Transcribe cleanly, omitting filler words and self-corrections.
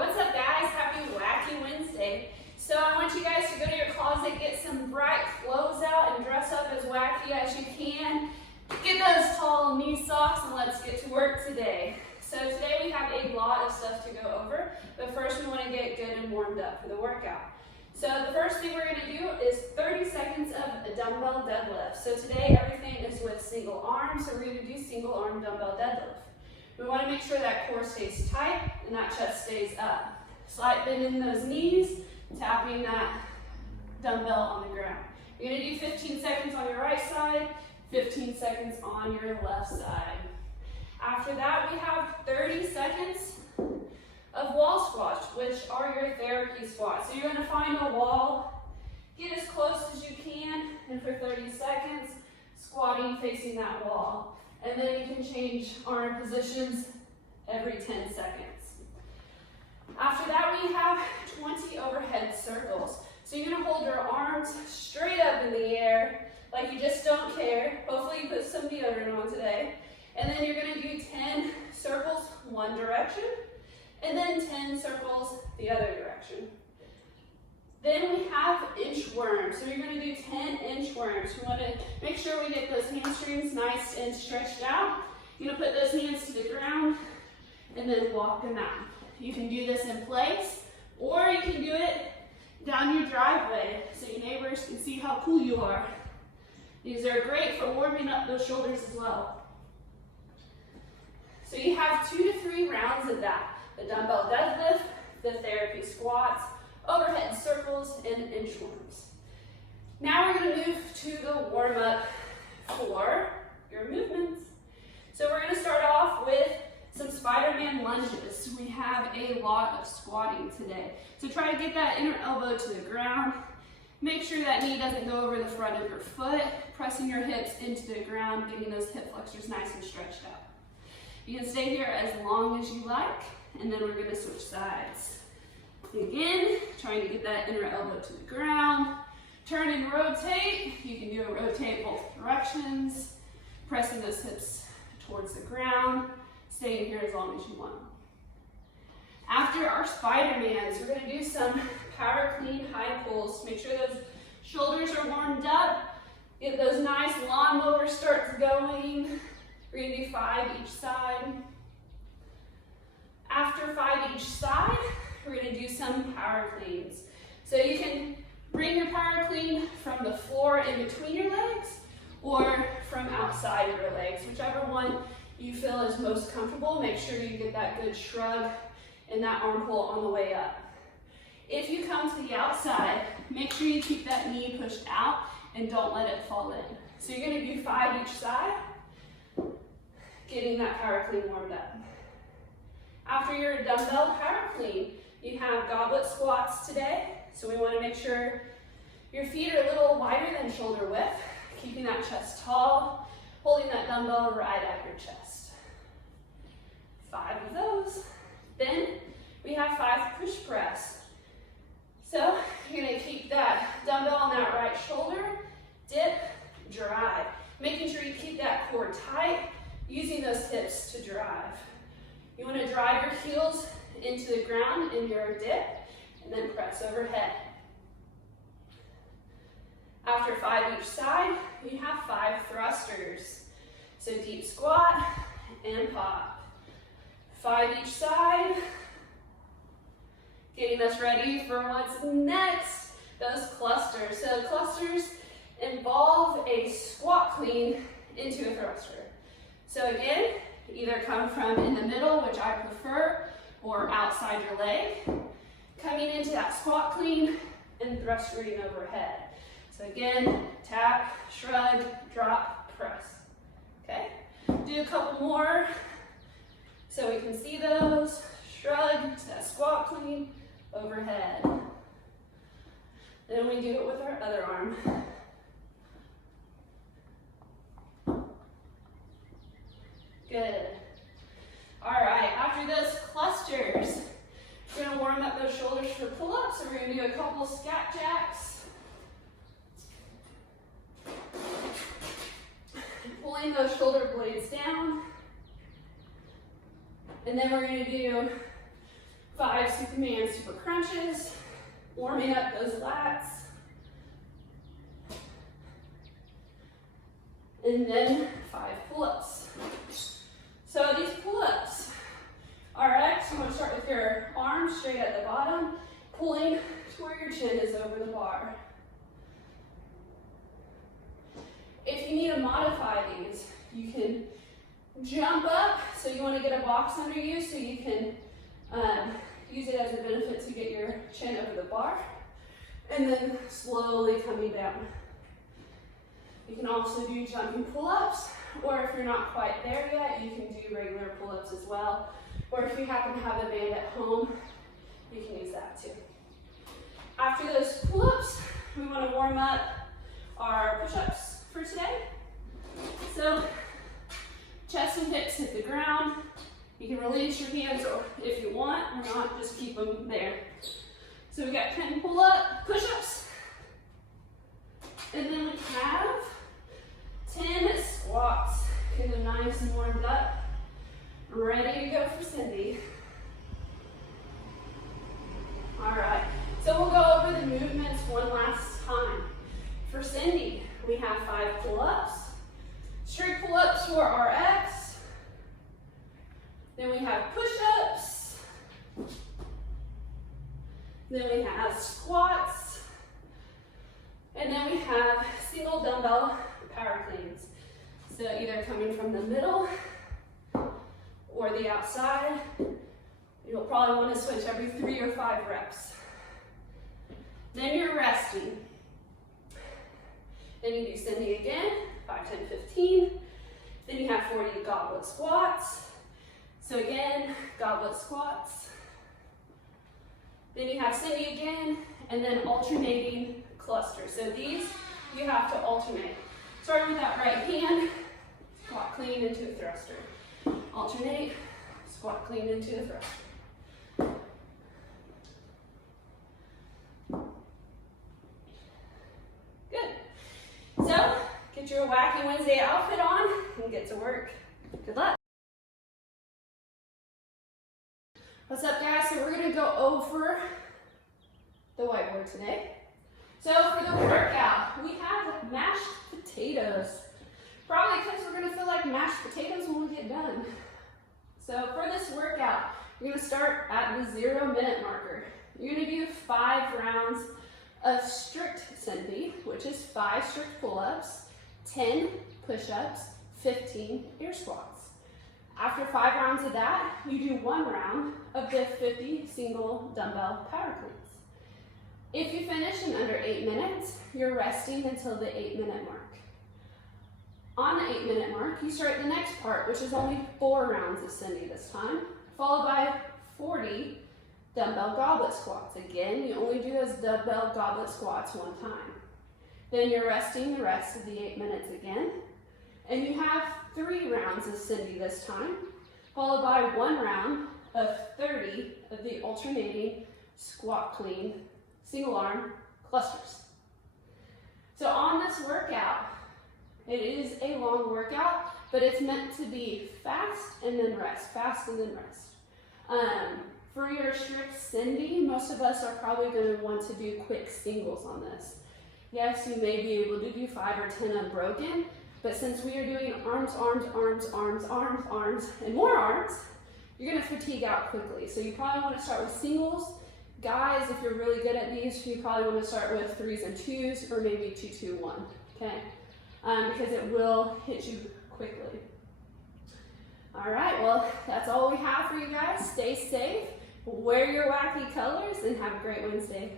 What's up, guys? Happy Wacky Wednesday. So I want you guys to go to your closet, get some bright clothes out, and dress up as wacky as you can. Get those tall knee socks, and let's get to work today. So today we have a lot of stuff to go over, but first we want to get good and warmed up for the workout. So the first thing we're going to do is 30 seconds of a dumbbell deadlift. So today everything is with single arm, so we're going to do single arm dumbbell deadlift. We want to make sure that core stays tight and that chest stays up. Slight bend in those knees, tapping that dumbbell on the ground. You're going to do 15 seconds on your right side, 15 seconds on your left side. After that, we have 30 seconds of wall squats, which are your therapy squats. So you're going to find a wall, get as close as you can, and for 30 seconds, squatting facing that wall. And then you can change arm positions every 10 seconds. After that, we have 20 overhead circles. So you're going to hold your arms straight up in the air like you just don't care. Hopefully you put some deodorant on today. And then you're going to do 10 circles one direction, and then 10 circles the other direction. Then we have inchworms. So you're going to do 10 inchworms. We want to make sure we get those hamstrings nice and stretched out. You're going to put those hands to the ground and then walk them out. You can do this in place, or you can do it down your driveway so your neighbors can see how cool you are. These are great for warming up those shoulders as well. So you have 2 to 3 rounds of that. The dumbbell deadlift, the therapy squats, overhead circles, and inchworms. Now we're going to move to the warm-up for your movements. So we're going to start off with some Spider-Man lunges. We have a lot of squatting today. So try to get that inner elbow to the ground. Make sure that knee doesn't go over the front of your foot, pressing your hips into the ground, getting those hip flexors nice and stretched out. You can stay here as long as you like, and then we're going to switch sides. Again, trying to get that inner elbow to the ground. Turn and rotate. You can do a rotate both directions, pressing those hips towards the ground, staying here as long as you want. After our Spider-Mans, we're going to do some power clean high pulls. Make sure those shoulders are warmed up. Get those nice lawnmower starts going. We're going to do 5 each side. After 5 each side, we're going to do some power cleans. So you can bring your power clean from the floor in between your legs or from outside of your legs, whichever one you feel is most comfortable. Make sure you get that good shrug and that arm pull on the way up. If you come to the outside, make sure you keep that knee pushed out and don't let it fall in. So you're going to do 5 each side, getting that power clean warmed up. After your dumbbell power clean, you have goblet squats today. So we want to make sure your feet are a little wider than shoulder width, keeping that chest tall, holding that dumbbell right at your chest. 5 of those. Then we have 5 push press. So you're going to keep that dumbbell on that right shoulder, dip, drive. Making sure you keep that core tight, using those hips to drive. You want to drive your heels into the ground in your dip, and then press overhead. After 5 each side, we have 5 thrusters. So deep squat and pop. 5 each side. Getting us ready for what's next, those clusters. So clusters involve a squat clean into a thruster. So again, either come from in the middle, which I prefer, or outside your leg. Coming into that squat clean and thrustering overhead. So again, tap, shrug, drop, press. Okay? Do a couple more so we can see those. Shrug to that squat clean, overhead. Then we do it with our other arm. Good. All right, after those clusters, we're going to warm up those shoulders for pull-ups. So we're going to do a couple scat jacks. Pulling those shoulder blades down. And then we're going to do 5 Superman super crunches, warming up those lats. And then 5 pull-ups. So these pull-ups, RX, you want to start with your arms straight at the bottom, pulling to where your chin is over the bar. If you need to modify these, you can jump up, so you want to get a box under you so you can use it as a benefit to get your chin over the bar, and then slowly coming down. You can also do jumping pull-ups, or if you're not quite there yet, you can do regular pull-ups as well, or if you happen to have a band at home, you can use that too. After those pull-ups, we want to warm up our push-ups for today. So chest and hips hit the ground. You can release your hands or if you want or not, just keep them there. So we got 10 pull-up push-ups. And then we have 10 squats. Get them nice and warmed up. Ready to go for Cindy. All right, so we'll go over the movements one last time. For Cindy, we have 5 pull-ups. Straight pull-ups for RX. Then we have push-ups. Then we have squats. And then we have single dumbbell power cleans. So either coming from the middle or the outside. You'll probably want to switch every 3 or 5 reps. Then you're resting. Then you do Cindy again, 5, 10, 15. Then you have 40 goblet squats. So again, goblet squats. Then you have Cindy again, and then alternating clusters. So these, you have to alternate. Starting with that right hand, squat clean into a thruster. Alternate, squat clean into a thruster. Good. So, get your Wacky Wednesday outfit on and get to work. Good luck. What's up, guys? So we're gonna go over the whiteboard today. So for the workout, we have mashed potatoes. Probably because we're gonna feel like mashed potatoes when we get done. So for this workout, you're gonna start at the 0-minute marker. You're gonna do 5 rounds of strict Cindy, which is 5 strict pull-ups, 10 push-ups, 15 air squats. After 5 rounds of that, you do 1 round of the 50 single dumbbell power cleans. If you finish in under 8 minutes, you're resting until the 8-minute mark. On the 8-minute mark, you start the next part, which is only 4 rounds of Cindy this time, followed by 40 dumbbell goblet squats. Again, you only do those dumbbell goblet squats 1 time. Then you're resting the rest of the 8 minutes again. And you have 3 rounds of Cindy this time, followed by 1 round of 30 of the alternating squat clean single arm clusters. So on this workout, it is a long workout, but it's meant to be fast and then rest, fast and then rest. For your strict Cindy, most of us are probably going to want to do quick singles on this. Yes, you may be able to do 5 or 10 unbroken, but since we are doing arms, arms, arms, arms, arms, arms, and more arms, you're going to fatigue out quickly. So you probably want to start with singles. Guys, if you're really good at these, you probably want to start with 3s and 2s, or maybe 2, 2, 1, okay? Because it will hit you quickly. All right, well, that's all we have for you guys. Stay safe, wear your wacky colors, and have a great Wednesday.